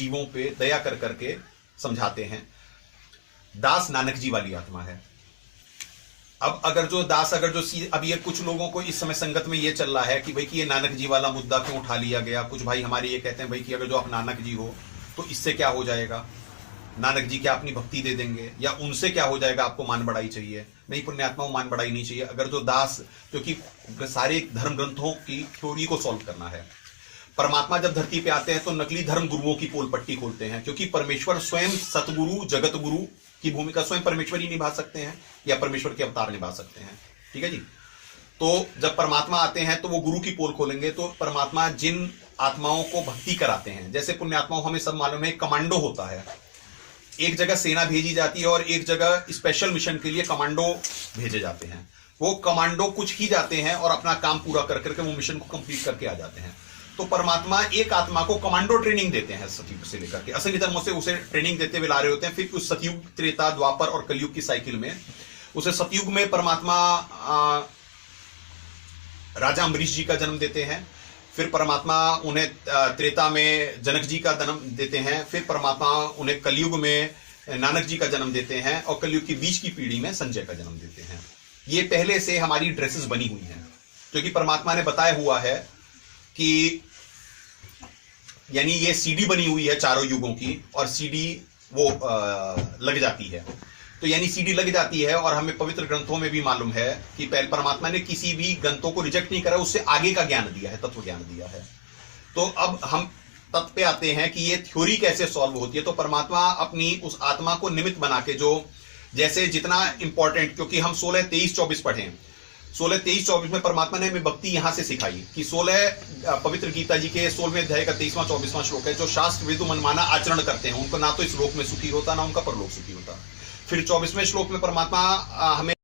जीवों पे दया कर करके समझाते हैं। दास नानक जी वाली आत्मा है। अब अगर जो दास अब ये कुछ लोगों को इस समय संगत में ये चल रहा है कि भाई कि ये नानक जी वाला मुद्दा क्यों उठा लिया गया। कुछ भाई हमारे ये कहते हैं भाई कि अगर जो आप नानक जी हो तो इससे क्या हो जाएगा, नानक जी क्या अपनी भक्ति दे देंगे, या उनसे क्या हो जाएगा, आपको मान बढ़ाई चाहिए। नहीं पुण्यात्माओं, मान बढ़ाई नहीं चाहिए। अगर जो दास, क्योंकि सारे धर्म ग्रंथों की थ्योरी को सॉल्व करना है। परमात्मा जब धरती पे आते हैं तो नकली धर्म गुरुओं की पोल पट्टी खोलते हैं, क्योंकि परमेश्वर स्वयं सतगुरु जगत गुरु की भूमिका स्वयं परमेश्वर ही निभा सकते हैं या परमेश्वर के अवतार निभा सकते हैं। ठीक है जी। तो जब परमात्मा आते हैं तो वो गुरु की पोल खोलेंगे। तो परमात्मा जिन आत्माओं को भक्ति कराते हैं, जैसे पुण्यात्माओं हमें सब मालूम है कमांडो होता है, एक जगह सेना भेजी जाती है और एक जगह स्पेशल मिशन के लिए कमांडो भेजे जाते हैं। वो कमांडो कुछ ही जाते हैं और अपना काम पूरा कर करके वो मिशन को कंप्लीट करके आ जाते हैं। तो परमात्मा एक आत्मा को कमांडो ट्रेनिंग देते हैं सतयुग से लेकर के, असंख्य धर्मों से उसे ट्रेनिंग देते हुए ला रहे होते हैं। फिर उस सतयुग, त्रेता, द्वापर और कलयुग की साइकिल में उसे सतयुग में परमात्मा राजा अम्बरीश जी का जन्म देते हैं। फिर परमात्मा उन्हें त्रेता में जनक जी का जन्म देते हैं। फिर परमात्मा उन्हें कलयुग में नानक जी का जन्म देते हैं और कलयुग की बीच की पीढ़ी में संजय का जन्म देते हैं। ये पहले से हमारी ड्रेसेस बनी हुई हैं, क्योंकि परमात्मा ने बताया हुआ है कि यानी ये सीडी बनी हुई है चारों युगों की, और सीडी वो लग जाती है। तो यानी सीडी लग जाती है, और हमें पवित्र ग्रंथों में भी मालूम है कि पहले परमात्मा ने किसी भी ग्रंथों को रिजेक्ट नहीं करा, उससे आगे का ज्ञान दिया है, तत्व ज्ञान दिया है। तो अब हम तत्व पे आते हैं कि ये थ्योरी कैसे सॉल्व होती है। तो परमात्मा अपनी उस आत्मा को निमित्त बना के, जो जैसे जितना इंपॉर्टेंट, क्योंकि हम 16, 23, 24 पढ़े, 16, 23, 24 में परमात्मा ने हमें भक्ति यहां से सिखाई कि 16 पवित्र गीता जी के 16वें अध्याय का 23वां 24वां श्लोक है, जो शास्त्र वेदों मनमाना आचरण करते हैं उनको ना तो इस लोक में सुखी होता ना उनका परलोक सुखी होता। फिर 24वें श्लोक में परमात्मा हमें